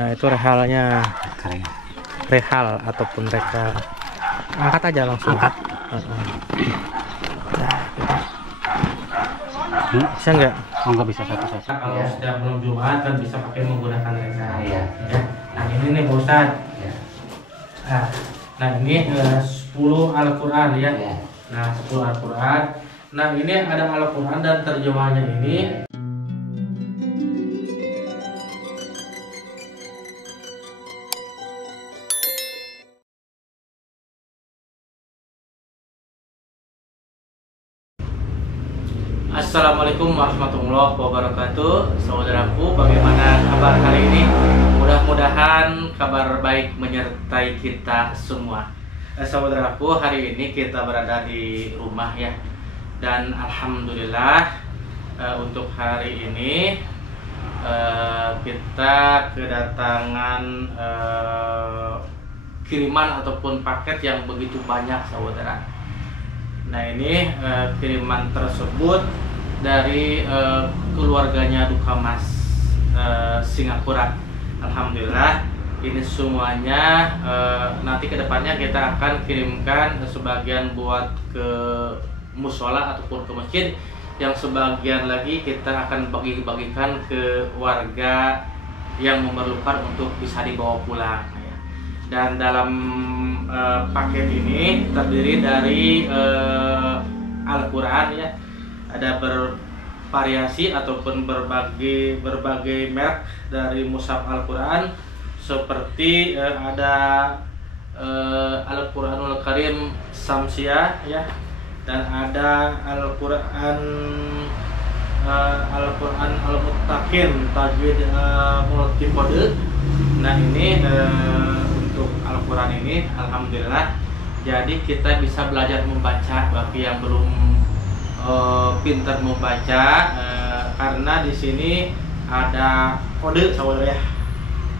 Nah, itu rehalnya. Kering. Rehal ataupun rekal. Angkat aja langsung. Angkat. Bisa nggak? Oh, nggak bisa satu-satu. Kalau setiap belum Jumat kan bisa pakai menggunakan rekal. Iya. Ya. Nah, ini nih Pak Ustadz. Iya. Nah ini 10 Al-Quran ya. Iya. Nah 10 Al-Quran. Nah ini ada Al-Quran dan terjemahnya ini. Assalamualaikum warahmatullahi wabarakatuh. Saudaraku, bagaimana kabar hari ini? Mudah-mudahan kabar baik menyertai kita semua. Saudaraku, hari ini kita berada di rumah ya. Dan alhamdulillah untuk hari ini kita kedatangan kiriman ataupun paket yang begitu banyak, saudara. Nah ini kiriman tersebut dari keluarganya Dukamas Singapura. Alhamdulillah ini semuanya nanti kedepannya kita akan kirimkan sebagian buat ke musola ataupun ke masjid, yang sebagian lagi kita akan bagi-bagikan ke warga yang memerlukan untuk bisa dibawa pulang. Dan dalam paket ini terdiri dari Al-Quran ya, ada bervariasi ataupun berbagai merek dari mushaf Al-Quran, seperti ada Al-Quranul Karim Samsiah ya, dan ada Al-Quran Al-Muttaqin Tajwid Multikode. Nah ini untuk Al-Quran ini alhamdulillah, jadi kita bisa belajar membaca bagi yang belum pintar membaca, karena di sini ada kode, saudara ya.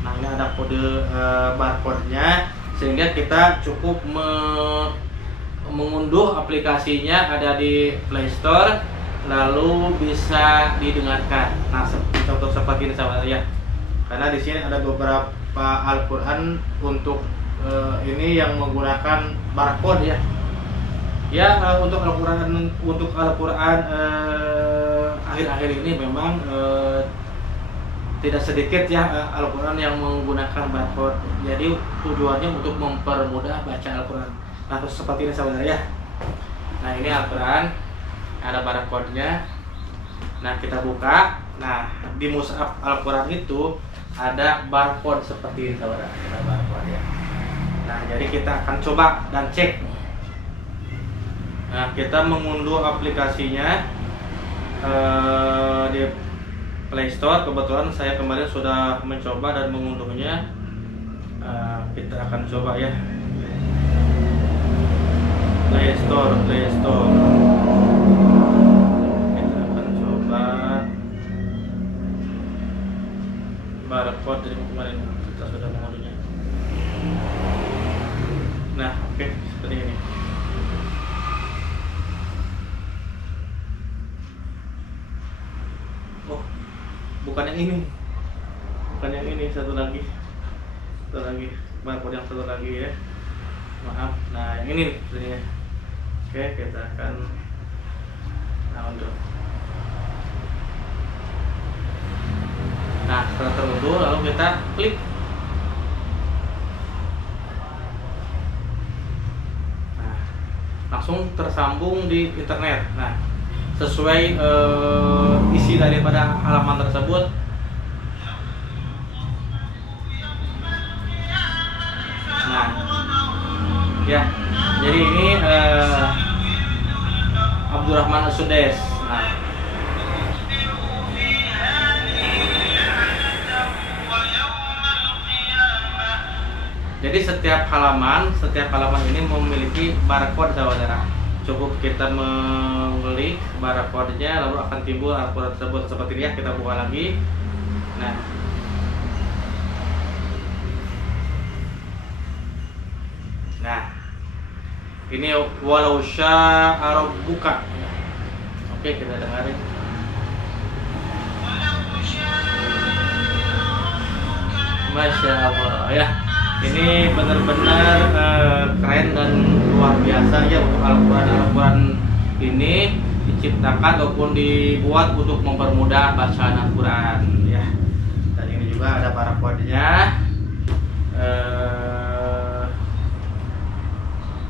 Nah ini ada kode barcode-nya, sehingga kita cukup mengunduh aplikasinya, ada di Play Store, lalu bisa didengarkan. Nah contoh seperti ini, saudara ya. Karena di sini ada beberapa Al-Quran untuk ini yang menggunakan barcode ya. Ya untuk Al-Quran akhir-akhir ini memang tidak sedikit ya Al-Quran yang menggunakan barcode. Jadi tujuannya untuk mempermudah baca Al-Quran. Nah seperti ini, saudara ya. Nah ini Al-Quran, ada barcode-nya. Nah kita buka. Nah di mushaf Al-Quran itu ada barcode seperti ini, saudara. Ada barcode ya. Nah jadi kita akan coba dan cek. Nah kita mengunduh aplikasinya di Play Store. Kebetulan saya kemarin sudah mencoba dan mengunduhnya. Kita akan coba ya. Play Store. Barcode dari kemarin kita sudah mengunduhnya. Nah oke, seperti ini. Oh bukan yang ini, satu lagi barcode yang satu lagi ya, maaf. Nah yang ini sebenarnya. Oke, kita akan unduh. Nah setelah terunduh lalu kita klik. Nah langsung tersambung di internet. Nah sesuai isi daripada halaman tersebut. Nah ya, jadi ini Abdurrahman As-Sudais. Nah jadi setiap halaman ini memiliki barcode, saudara. Cukup kita mengklik barcode-nya, lalu akan timbul Al-Quran tersebut seperti ini ya. Kita buka lagi. Nah ini walau syaa rabbuka. Oke, kita dengarin. Masya Allah ya. Ini benar-benar keren dan luar biasa ya untuk Al-Quran ini diciptakan ataupun dibuat untuk mempermudah bacaan Al-Quran ya. Dan ini juga ada barcode-nya.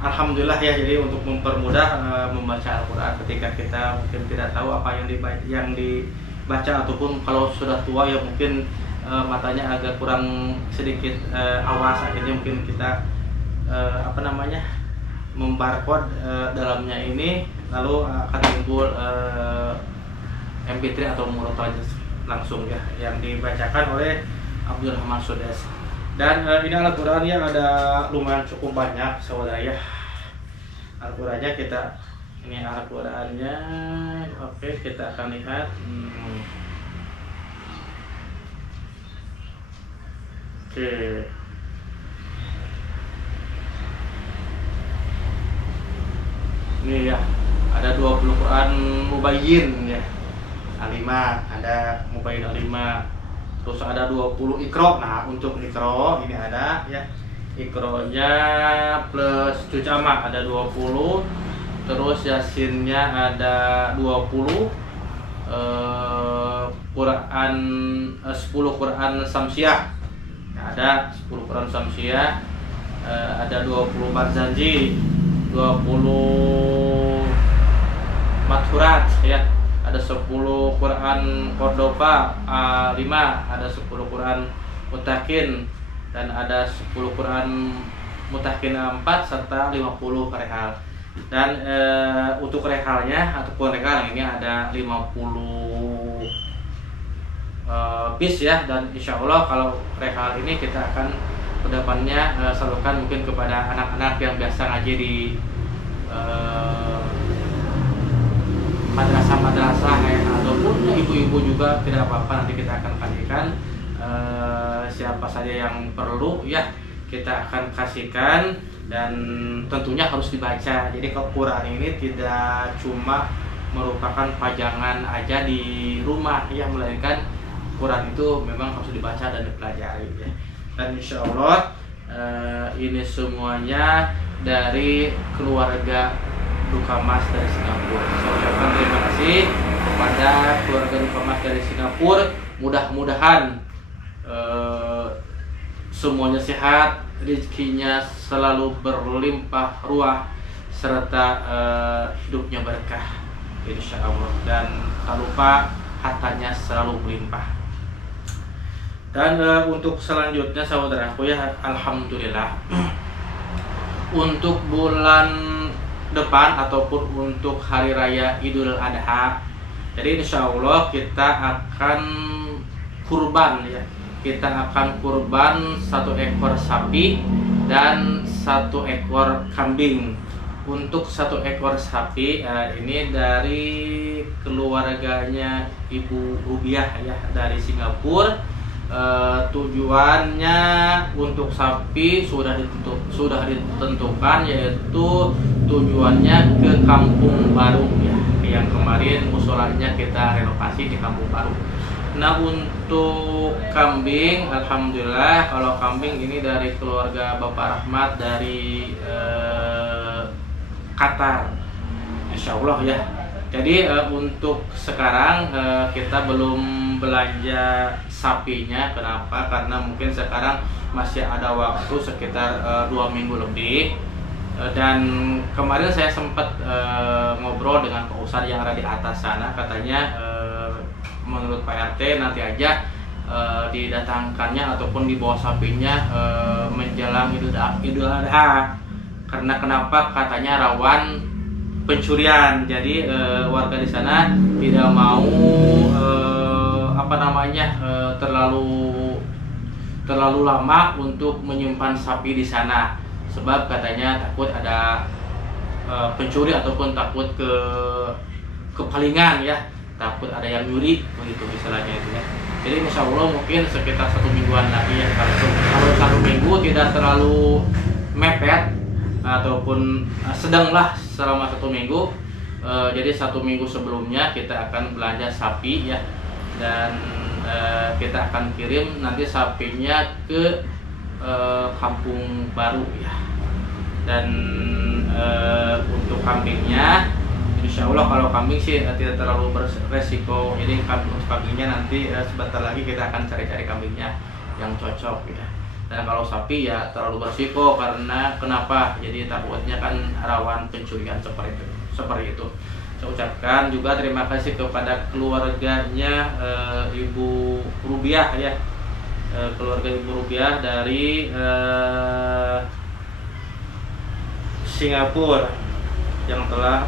Alhamdulillah ya, jadi untuk mempermudah membaca Al-Quran ketika kita mungkin tidak tahu apa yang dibaca ataupun kalau sudah tua ya mungkin matanya agak kurang sedikit awas, akhirnya mungkin kita membarcode dalamnya ini, lalu akan timbul MP3 atau murotal langsung ya yang dibacakan oleh Abdul Rahman Sudes. Dan ini Al-Quran yang ada lumayan cukup banyak saudara ya. Al-Qurannya ini Al-Qurannya, oke, kita akan lihat. Oke. Ini ya, ada 20 Quran Mubayyin ya. A5, ada Mubayyin A5. Terus ada 20 Iqra. Nah, untuk Iqra ini ada ya. Iqra-nya plus juz amma ada 20. Terus Yasinnya ada 20. Quran 10 Quran Samsiah. Ada 10 Quran Samsiah, ada 20 Barzanji, 20 Madhurat ya, ada 10 Quran Cordoba A5, ada 10 Quran Mutakin, dan ada 10 Quran Mutakin A4 serta 50 rehal. Dan untuk rehalnya ataupun rehal ini ada 50 bis ya, dan insya Allah kalau rehal ini kita akan kedepannya salurkan mungkin kepada anak-anak yang biasa ngaji di madrasah-madrasah ya, ataupun ibu-ibu juga tidak apa-apa, nanti kita akan kasihkan siapa saja yang perlu ya, kita akan kasihkan, dan tentunya harus dibaca. Jadi Al-Quran ini tidak cuma merupakan pajangan aja di rumah ya, melainkan Quran itu memang harus dibaca dan dipelajari ya. Dan insya Allah ini semuanya dari keluarga Duka Mas dari Singapura. Saya ucapkan terima kasih kepada keluarga Duka Mas dari Singapura. Mudah-mudahan semuanya sehat, rezekinya selalu berlimpah ruah, serta hidupnya berkah insya Allah, dan tak lupa hartanya selalu berlimpah. Dan untuk selanjutnya saudaraku ya, alhamdulillah untuk bulan depan ataupun untuk hari raya Idul Adha, jadi insya Allah kita akan kurban ya, kita akan kurban 1 ekor sapi dan 1 ekor kambing. Untuk 1 ekor sapi ini dari keluarganya Ibu Rubiah ya, dari Singapura. Tujuannya untuk sapi sudah ditentukan, yaitu tujuannya ke Kampung Baru ya, yang kemarin musolanya kita renovasi di Kampung Baru. Nah, untuk kambing, alhamdulillah kalau kambing ini dari keluarga Bapak Rahmat dari Qatar, insya Allah ya. Jadi untuk sekarang kita belum belanja sapinya. Kenapa? Karena mungkin sekarang masih ada waktu sekitar 2 minggu lebih. Dan kemarin saya sempat ngobrol dengan Pak Ustadz yang ada di atas sana. Katanya menurut Pak RT nanti aja didatangkannya ataupun dibawa sapinya menjelang Idul Adha. Karena kenapa? Katanya rawan pencurian. Jadi warga di sana tidak mau terlalu lama untuk menyimpan sapi di sana, sebab katanya takut ada pencuri ataupun takut kepalingan ya, takut ada yang nyuri begitu misalnya itu ya. Jadi insya Allah mungkin sekitar 1 mingguan lagi ya, kalau 1 minggu tidak terlalu mepet ataupun sedanglah selama 1 minggu. Jadi 1 minggu sebelumnya kita akan belanja sapi ya, dan kita akan kirim nanti sapinya ke kampung baru ya. Dan untuk kambingnya, insya Allah kalau kambing sih tidak terlalu beresiko. Jadi kambingnya nanti sebentar lagi kita akan cari-cari kambingnya yang cocok ya. Dan kalau sapi ya terlalu beresiko, karena kenapa? Jadi takutnya kan rawan pencurian seperti itu. Saya ucapkan juga terima kasih kepada keluarganya Ibu Rubiah ya, keluarga Ibu Rubiah dari Singapura yang telah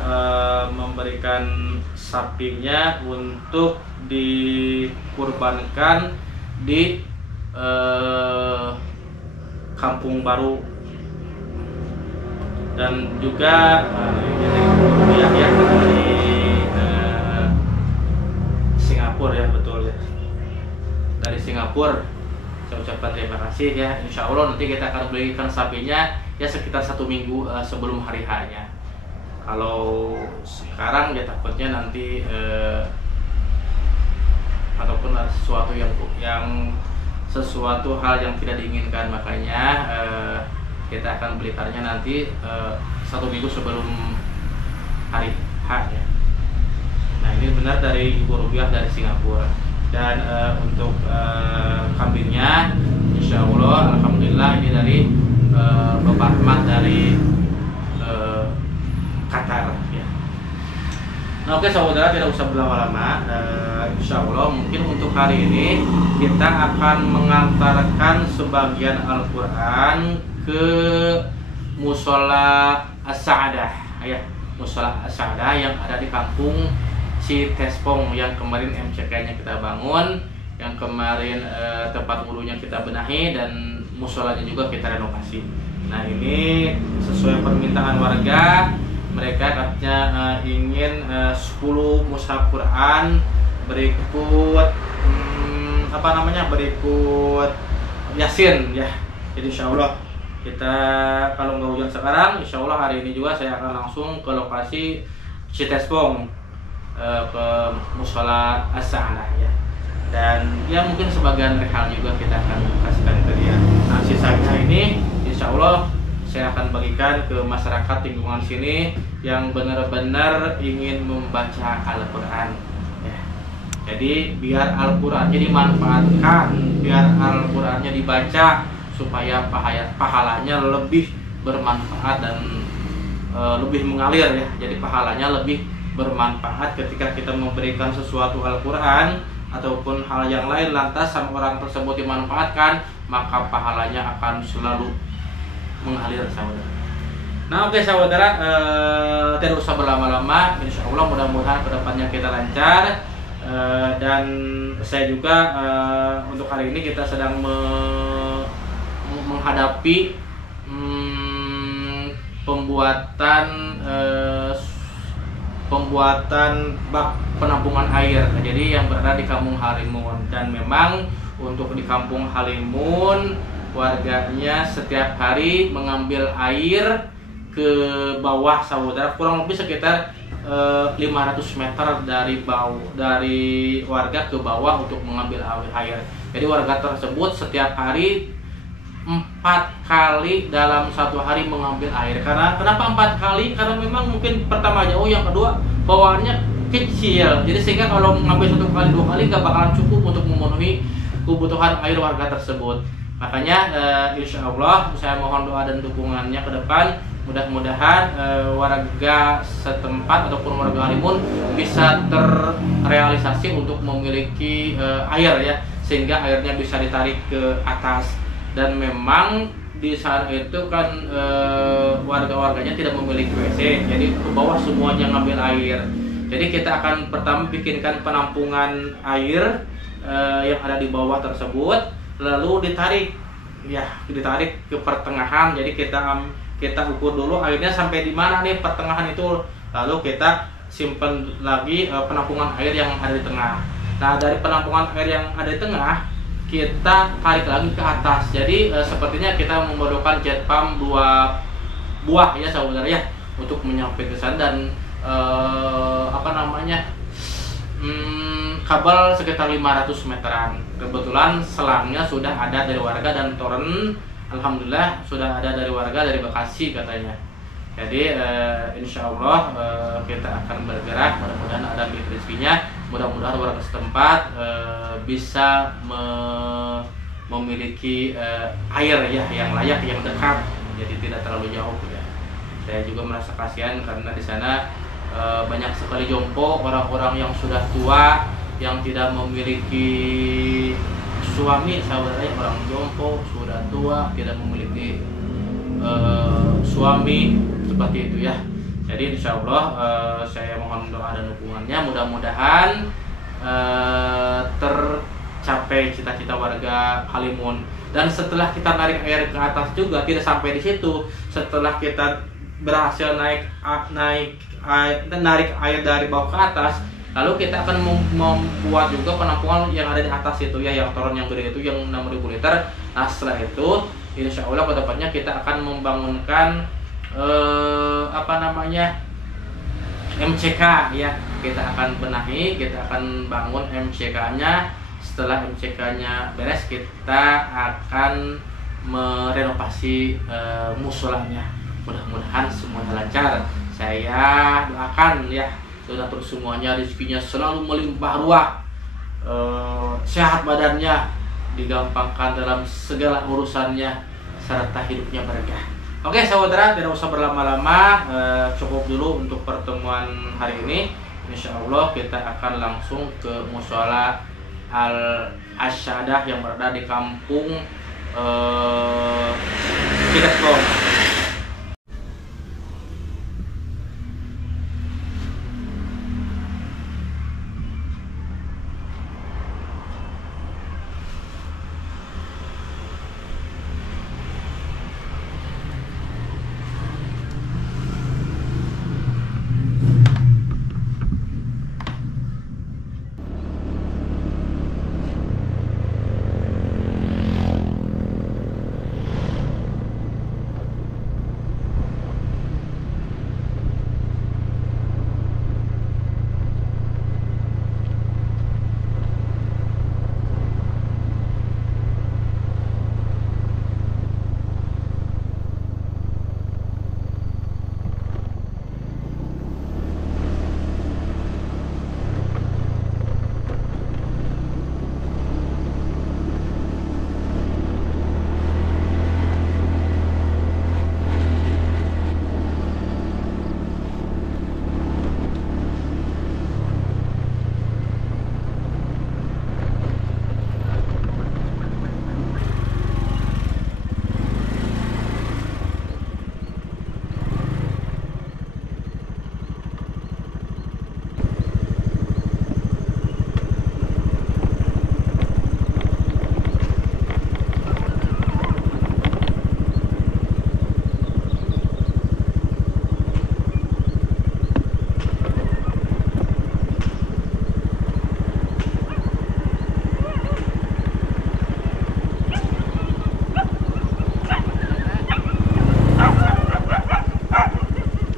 memberikan sapinya untuk dikurbankan di kampung baru. Dan juga ya dari Singapura ya, betul ya, dari Singapura. Saya ucapkan terima kasih ya. Insya Allah nanti kita akan belikan sapinya ya sekitar 1 minggu sebelum hari H-nya. Kalau sekarang ya takutnya nanti ataupun ada sesuatu hal yang tidak diinginkan, makanya kita akan belikannya nanti 1 minggu sebelum hari H ya. Nah ini benar dari Ibu Rubiah dari Singapura. Dan untuk kambingnya, insya Allah alhamdulillah ini dari Bapak Ahmad dari Qatar ya. Nah oke saudara, tidak usah berlama-lama. Insya Allah mungkin untuk hari ini kita akan mengantarkan sebagian Al-Quran ke Musola As-Sa'adah ya, Musola As-Sa'adah yang ada di kampung Citespong yang kemarin MCK-nya kita bangun, yang kemarin tempat wudhunya kita benahi, dan musolanya juga kita renovasi. Nah ini sesuai permintaan warga, mereka katanya ingin 10 mushaf Quran berikut berikut Yasin ya. Jadi insya Allah kita, kalau nggak hujan sekarang, insya Allah hari ini juga saya akan langsung ke lokasi Citespong, ke Musola As-Sa'adah ya. Dan ya mungkin sebagian rehal juga kita akan kasihkan ke dia. Nah sisanya ini insya Allah saya akan bagikan ke masyarakat lingkungan sini yang benar-benar ingin membaca Al-Quran ya. Jadi biar Al-Qurannya dimanfaatkan, biar Al-Qurannya dibaca, supaya pahalanya lebih bermanfaat dan lebih mengalir ya. Jadi pahalanya lebih bermanfaat ketika kita memberikan sesuatu Al-Quran ataupun hal yang lain, lantas sama orang tersebut dimanfaatkan, maka pahalanya akan selalu mengalir saudara. Nah oke saudara, tidak usah berlama-lama, insya Allah mudah-mudahan kedepannya kita lancar. Dan saya juga untuk hari ini kita sedang menghadapi pembuatan bak penampungan air. Jadi yang berada di Kampung Halimun, dan memang untuk di Kampung Halimun warganya setiap hari mengambil air ke bawah saudara, kurang lebih sekitar 500 meter dari warga ke bawah untuk mengambil air. Jadi warga tersebut setiap hari 4 kali dalam satu hari mengambil air. Kenapa 4 kali? Karena memang mungkin pertama jauh, yang kedua bawaannya kecil. Jadi sehingga kalau mengambil 1 kali 2 kali gak bakalan cukup untuk memenuhi kebutuhan air warga tersebut. Makanya insya Allah saya mohon doa dan dukungannya ke depan. Mudah-mudahan warga setempat ataupun warga Halimun bisa terrealisasi untuk memiliki air ya, sehingga airnya bisa ditarik ke atas. Dan memang di saat itu kan warga-warganya tidak memiliki WC, jadi ke bawah semuanya ngambil air. Jadi kita akan pertama bikinkan penampungan air yang ada di bawah tersebut, lalu ditarik ke pertengahan. Jadi kita ukur dulu airnya sampai di mana nih pertengahan itu, lalu kita simpan lagi penampungan air yang ada di tengah. Nah dari penampungan air yang ada di tengah kita tarik lagi ke atas. Jadi sepertinya kita memerlukan jet pump 2 buah ya saudara ya, untuk menyampaikan ke sana. Dan kabel sekitar 500 meteran. Kebetulan selangnya sudah ada dari warga dan toren alhamdulillah sudah ada dari warga dari Bekasi katanya. Jadi insya Allah kita akan bergerak, mudah-mudahan ada rezekinya, mudah-mudahan warga setempat bisa memiliki air ya yang layak, yang dekat, jadi tidak terlalu jauh ya. Saya juga merasa kasihan karena di sana banyak sekali jompo, orang-orang yang sudah tua yang tidak memiliki suami, saudara, orang jompo sudah tua tidak memiliki suami seperti itu ya. Jadi insya Allah saya mohon doa dan dukungannya, mudah-mudahan tercapai cita-cita warga Halimun. Dan setelah kita narik air ke atas juga tidak sampai di situ. Setelah kita berhasil narik air dari bawah ke atas, lalu kita akan membuat juga penampungan yang ada di atas itu ya, yang toren yang gede itu yang 6.000 liter. Nah setelah itu insya Allah kedepannya kita akan membangunkan MCK ya. Kita akan benahi, kita akan bangun MCK-nya. Setelah MCK-nya beres, kita akan merenovasi musolanya. Mudah-mudahan semuanya lancar. Saya doakan ya, donatur semuanya rezekinya selalu melimpah ruah, sehat badannya, digampangkan dalam segala urusannya, serta hidupnya berkah. Oke saudara, tidak usah berlama-lama, cukup dulu untuk pertemuan hari ini. Insya Allah kita akan langsung ke Mushola Al-Asyadah yang berada di kampung Cikesbong.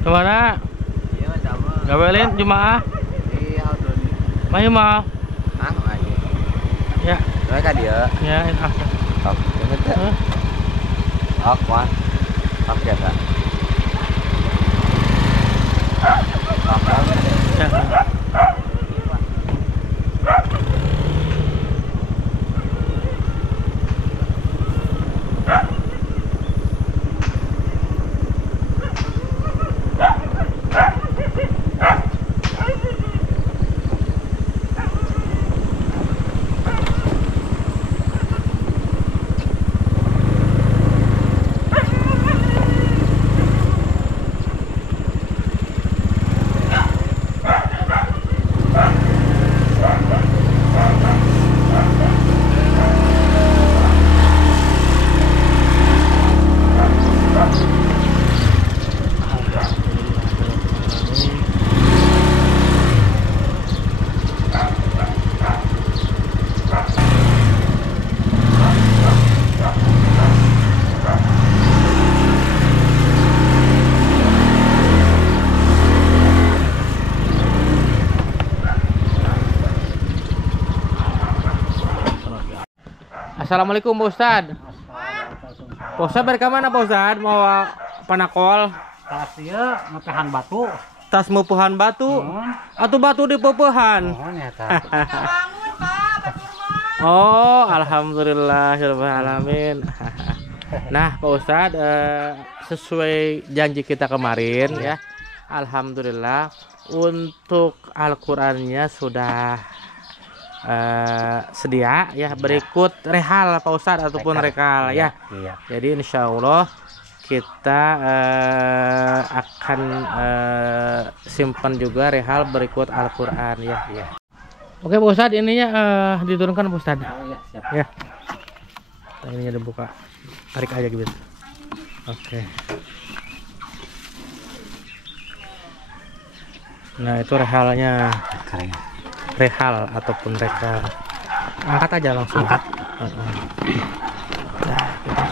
Kemana? Iya, sama. Gawelin Jumaah? Iya, udah. Mayu mal. Ah, aja. Ya. Mereka dia. Ya, enak. Oh, inget ya? Oh, mah. Oke, Kak. Ya. Assalamualaikum Pak Ustad. Pak Ustad balik ke mana Pak Ustad? Mau panakol? Tas ieu mepehan batu. Tas mupuhan batu? Atau batu di pepehan? Bangun Pak, batur mah. Oh, alhamdulillah alamin. Nah, Pak Ustad, sesuai janji kita kemarin ya. Alhamdulillah untuk Al-Qur'annya sudah sedia ya. Berikut rehal Pak Ustad ataupun rekal ya. Jadi insya Allah kita akan simpan juga rehal berikut Al-Qur'an ya. Oke Pak Ustad, ininya diturunkan Pak Ustad. Ya. Nah, ininya dibuka. Tarik aja gitu. Oke. Nah, itu rehalnya. Rehal ataupun rekal. Angkat aja langsung. Angkat. Nah, gitu.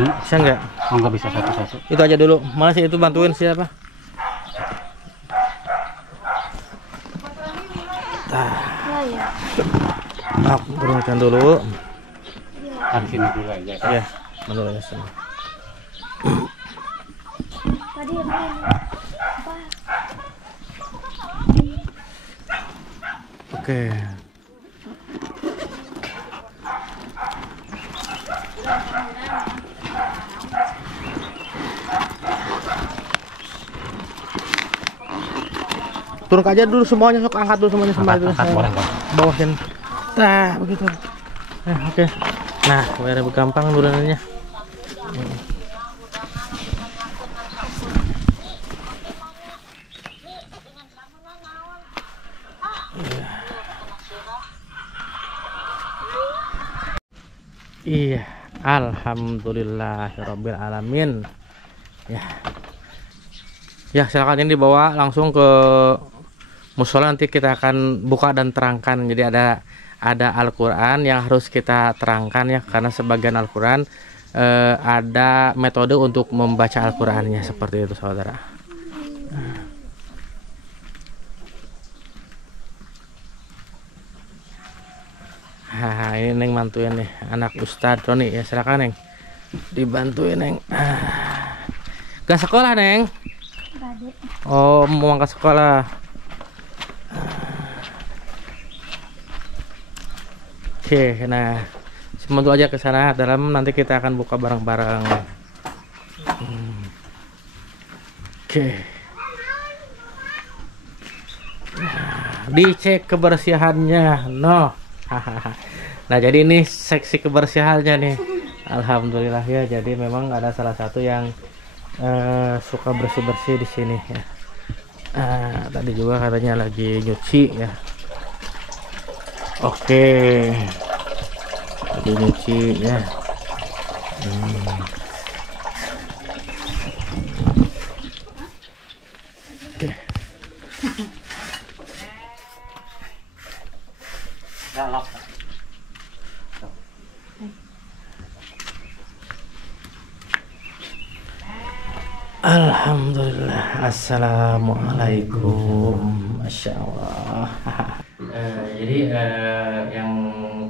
Bisa nggak? Oh, nggak bisa satu-satu. Itu aja dulu. Mana sih itu bantuin siapa? Aku turunkan dulu. Kan sini dulu aja. Ya, betul aja semua. Tadi Oke. Turun aja dulu semuanya, sok angkat dulu semuanya sembari dulu. Bawah sini. Nah, begitu. Oke. Nah, biar lebih gampang turunannya. Iya, alhamdulillahirabbil alamin. Ya. Ya, silakan ini dibawa langsung ke musola, nanti kita akan buka dan terangkan. Jadi ada Al-Qur'an yang harus kita terangkan ya, karena sebagian Al-Qur'an ada metode untuk membaca Al-Qur'annya seperti itu, saudara. Nah, ini Neng bantuin nih anak Ustadz Roni ya, silakan Neng dibantuin Neng. Ke sekolah Neng? Oh, mau ke sekolah. Oke, nah semoga aja ke sana dalam, nanti kita akan buka bareng-bareng. Oke. Nah, dicek kebersihannya, no. Nah, jadi ini seksi kebersihannya nih. Alhamdulillah ya. Jadi memang ada salah satu yang suka bersih-bersih di sini ya. Tadi juga katanya lagi nyuci ya. Oke. Lagi nyuci ya. Oke. Alhamdulillah. Assalamualaikum. Masya Allah. Jadi yang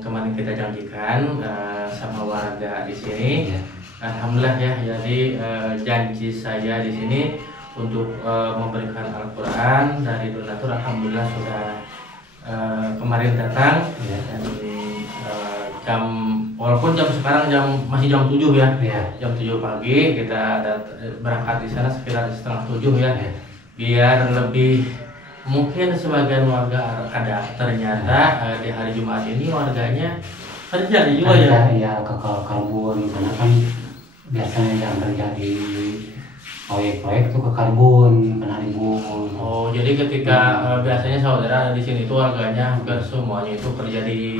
kemarin kita janjikan sama warga di sini, alhamdulillah ya. Jadi janji saya di sini untuk memberikan Al-Qur'an dari donatur, alhamdulillah sudah kemarin datang ya. Dan jam, walaupun jam sekarang masih jam 7 ya. Jam 7 pagi kita berangkat di sana sekitar setengah 7 ya. Biar lebih, mungkin sebagian warga ada, ternyata di hari Jumat ini warganya kerja juga ya. Iya, ke karbon karena kan biasanya yang terjadi proyek-proyek tuh ke karbon kena libur. Oh, jadi ketika biasanya saudara di sini tuh warganya hampir semuanya itu kerja di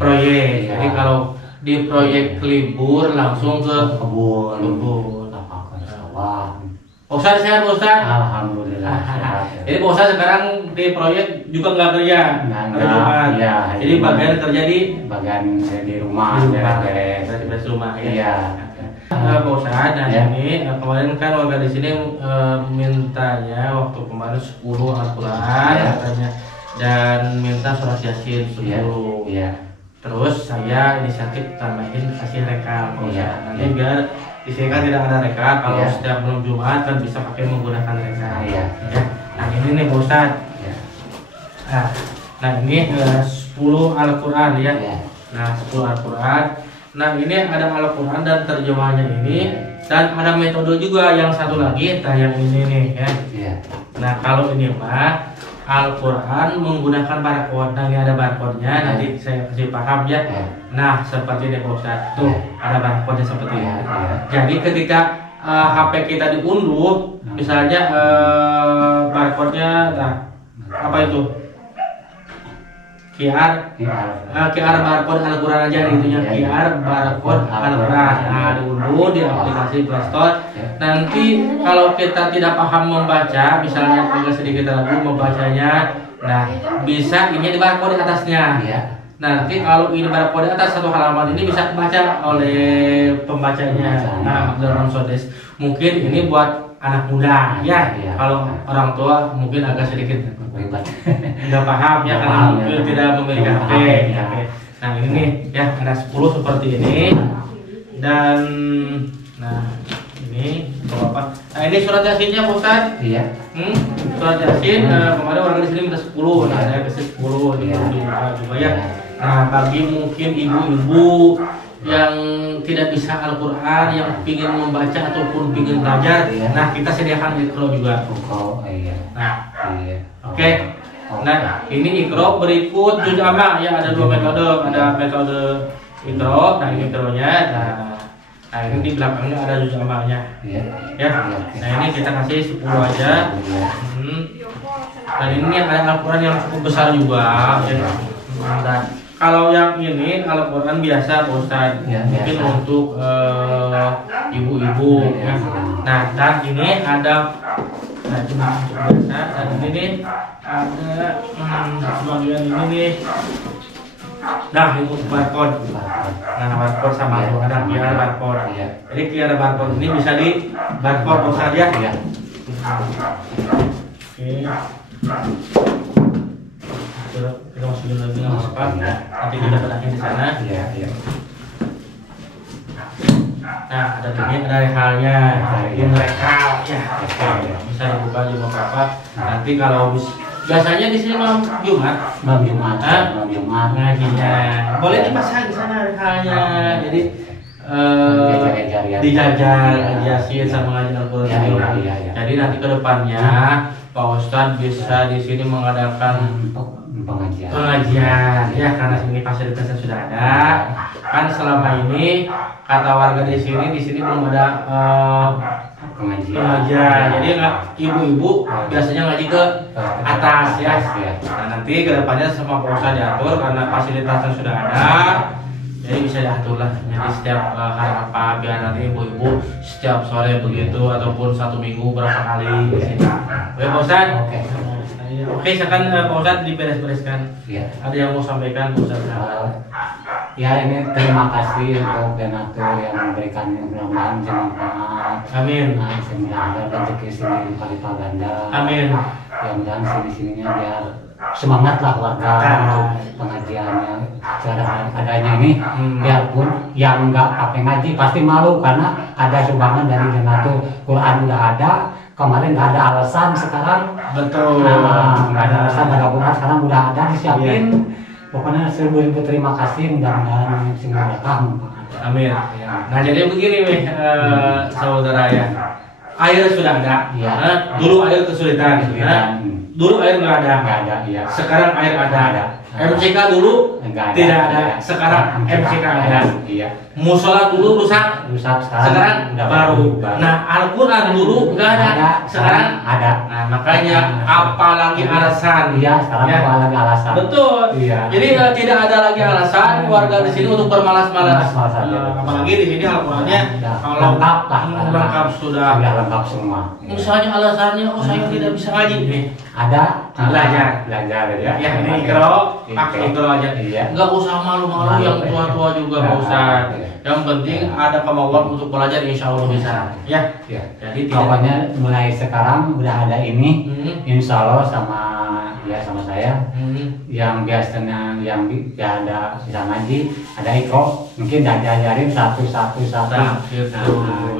proyek. Jadi kalau di proyek libur langsung ke kebun. Apa ke sawah. Ustaz sehat Ustaz? Alhamdulillah sehat. Jadi Ustaz sekarang di proyek juga nggak kerja? Nggak. Iya. Jadi bagian kerja di rumah, beres rumah ya. Iya. Pak Ustaz, nah ini kemarin kan warga di sini mintanya waktu kemarin 10 Al-Qur'an katanya, dan minta surat Yasin 10. Iya. Terus saya inisiatif tambahin kasih rekam Pak Iya, Ustadz. Nanti iya. biar di sini kan tidak ada rekam. Kalau Iya. setiap belum Jumat kan bisa pakai menggunakan rekam. Iya. Ya. Nah ini nih Pak Ustadz. Ya. Nah ini 10 Al-Quran ya. Ya. Nah 10 Al-Quran. Nah ini ada Al-Quran dan terjemahnya ini. Dan ada metode juga yang satu lagi. Nah yang ini nih ya. Iya. Nah kalau ini mah Al-Quran menggunakan barcode. Nah ini ada barcode-nya, nanti saya kasih paham ya. Ya. Nah seperti ini Pak Ustadz. Tuh ada barcode-nya seperti ini. Iya, iya. Jadi ketika HP kita diunduh, misalnya barcode-nya, nah apa itu? QR QR barcode Al-Quran aja itunya, QR barcode Al-Quran. Nah diunduh di aplikasi Play Store. Nanti kalau kita tidak paham membaca, misalnya agak sedikit ragu membacanya, nah bisa ini di barcode di atasnya. Iya. Nanti kalau ini barcode di atas satu halaman ini bisa dibaca oleh pembacanya. Nah Abdul Sodes. Mungkin ini buat anak muda ya. Iya. Kalau orang tua mungkin agak sedikit Ribet. nggak paham ya, Nggak karena paham, mungkin ya. tidak memiliki Nggak HP. paham, ya. Nah ini nih ya ada 10 seperti ini dan nah ini apa? Nah ini surat yasinnya Pak Ustadz. Iya. Surat yasin kemarin warga di sini minta 10, nah saya kasih 10 ini Iya. juga ya. Nah bagi mungkin ibu-ibu yang tidak bisa Al-Quran, yang ingin membaca ataupun ingin belajar, Iya. nah kita sediakan Iqra juga. Oh iya. Nah Iya. oke. Nah, ini Iqra berikut juz amma ya, ada 2 metode, ada metode Iqra, nah ini Iqra-nya. Nah, ini di belakangnya ada juz amma-nya. Iya. Ya. Nah, ini kita kasih 10 aja. Iya. Dan ini ada Al-Quran yang cukup besar juga ya. Nah, kalau yang ini Al-Quran biasa Pak Ustadz, Ya, mungkin biasa. untuk ibu-ibu ya. Nah, dan ini ada cuma untuk biasa, dan ini nih ada bagian ini nih. Nah, ini untuk barcode. Nah, barcode sama tuh ada QR barcode. Iya. Jadi QR barcode ini bisa di barcode Pak Ustadz ya. Iya. Oke. Kita masukin lagi nggak apa-apa. Nanti kita bedakin di sana. Iya. Iya. Nah, ada ini ada rekalnya. Ini rekal ya. Bisa dibuka juga apa-apa. Nanti kalau biasanya di sini malam Jumat Malam Jumat. Hah? Malam Jumat. ngajinya. Boleh dipasang di sana rekalnya. Jadi Dijajar ya. dijajar, diasin sama ngaji Al-Quran. Iya, iya, iya, iya. Jadi nanti ke depannya Pak Ustadz bisa di sini mengadakan pengajian ya, karena sini fasilitasnya sudah ada. Kan selama ini kata warga di sini belum ada pengajian. Jadi ibu-ibu biasanya ngaji ke atas ya. Nah nanti kedepannya semua Pak Ustadz diatur karena fasilitasnya sudah ada. Jadi bisa diatur lah. Jadi setiap hari apa biar nanti ibu-ibu setiap sore begitu ataupun 1 minggu berapa kali di sini. Oke Pak Ustadz. Oke, silakan Pak Ustadz diberes-bereskan. Iya. Ada yang mau sampaikan Pak Ustadz? Ya ini terima kasih untuk donatur yang memberikan mudah-mudahan bermanfaat. Amin. Nah, semoga rezeki sini berlipat ganda. Amin. Ya mudahan sini-sininya biar semangat lah warga untuk pengajiannya. Cara adanya ini, biarpun yang nggak pakai ngaji pasti malu karena ada sumbangan dari donatur. Quran udah ada, kemarin nggak ada alasan, sekarang Betul. nggak ada alasan, nggak Quran sekarang udah ada disiapin. Pokoknya 1000 terima kasih, mudah-mudahan semua berkah. Amin. Nah jadi begini nih saudara ya, air sudah ada. Iya. Dulu air kesulitan. Dulu air nggak ada. Nggak ada, iya. Sekarang air ada. Ada. MCK dulu Nggak ada. tidak ada. Iya. Sekarang MCK ada. Iya. Musola dulu rusak. Sekarang udah baru. Nah Al-Quran dulu nggak ada. Sekarang ada. Nah makanya apalagi alasan. Iya, sekarang Ya. apalagi alasan. Betul. Iya. Jadi tidak ada lagi alasan warga di sini untuk bermalas-malas. Bermalas-malas aja. Apalagi di sini Al-Qurannya Udah kalau lengkap lah. lengkap sudah. Sudah lengkap semua. Iya. Misalnya alasannya, oh saya tidak bisa ngaji nih. Ada Belajar. ya. Ya ini Iqra, pakai Iqra aja. Iya. Enggak usah malu-malu yang tua-tua juga Pak Ustadz. Yang penting ada kemauan untuk belajar, insya Allah bisa. Ya. Ya. Jadi Pokoknya mulai sekarang udah ada ini, insya Allah sama saya yang biasanya yang ada bisa ngaji, ada Iko, mungkin diajarin satu. Nah, gitu.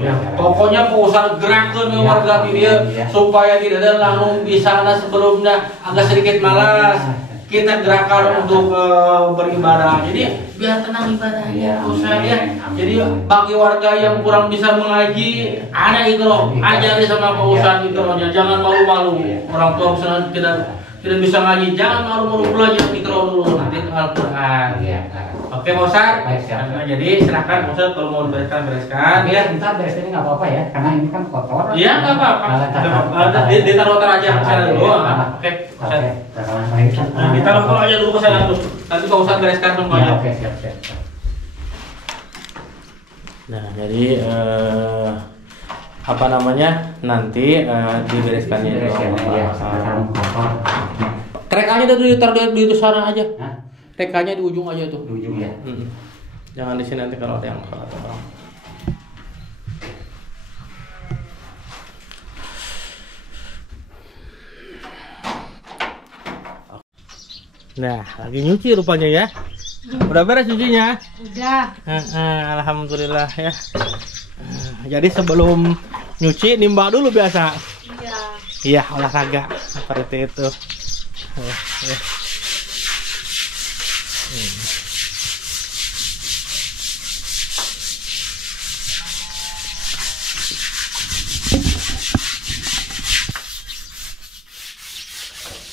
Ya. Ya. Pokoknya Pak Ustadz gerakkan Iya, warga di dia iya. supaya tidak ada langsung di sana sebelumnya agak sedikit malas. Kita gerakan untuk beribadah. Jadi biar tenang ibadahnya, Iya, Ustadz ya. amin. Jadi bagi warga yang kurang bisa mengaji, ada ikro, ajari sama Pak Ustadz ikronya. Jangan malu-malu. Orang tua misalnya tidak bisa ngaji, jangan malu-malu belajar ikro dulu, nanti Al-Quran. Iya. Oke, Pak Ustadz. Baik, siap. Nah, jadi silahkan Pak Ustadz kalau mau bereskan ya. Ntar beres ini nggak apa-apa ya, karena ini kan kotor. Iya, nggak apa-apa. Ditaruh aja ke sana dulu. Oke, Oke. Nah, ditaruh aja dulu ke sana dulu. Nanti Pak Ustadz bereskan semuanya. Oke, siap. Nah, jadi apa namanya? Nanti dibereskannya Kotor. Rekannya ditaruh di sana aja. Hah? TK-nya di ujung aja tuh. Di ujung ya. Jangan di sini nanti kalau ada yang salah orang. Nah, lagi nyuci rupanya ya. Udah beres nyucinya? Udah. Alhamdulillah ya. Jadi sebelum nyuci nimba dulu biasa. Iya. Iya, olahraga seperti itu. Ya.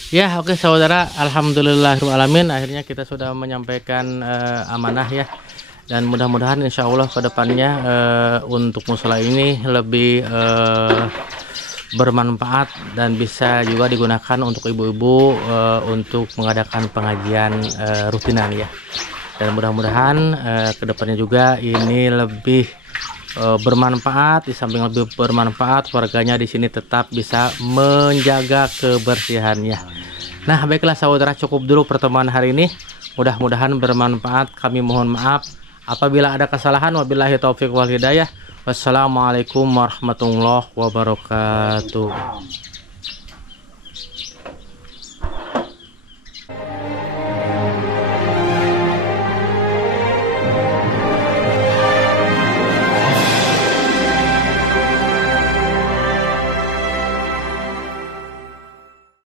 Ya, oke saudara, alhamdulillahirrahmanirrahim. Akhirnya kita sudah menyampaikan amanah ya. Dan mudah-mudahan insya Allah ke depannya untuk musala ini lebih bermanfaat dan bisa juga digunakan untuk ibu-ibu untuk mengadakan pengajian rutinan ya. Dan mudah-mudahan ke depannya juga ini lebih bermanfaat. Di samping lebih bermanfaat, warganya di sini tetap bisa menjaga kebersihannya. Nah, baiklah saudara, cukup dulu pertemuan hari ini. Mudah-mudahan bermanfaat. Kami mohon maaf apabila ada kesalahan. Wabillahi taufiq wal hidayah. Wassalamualaikum warahmatullahi wabarakatuh.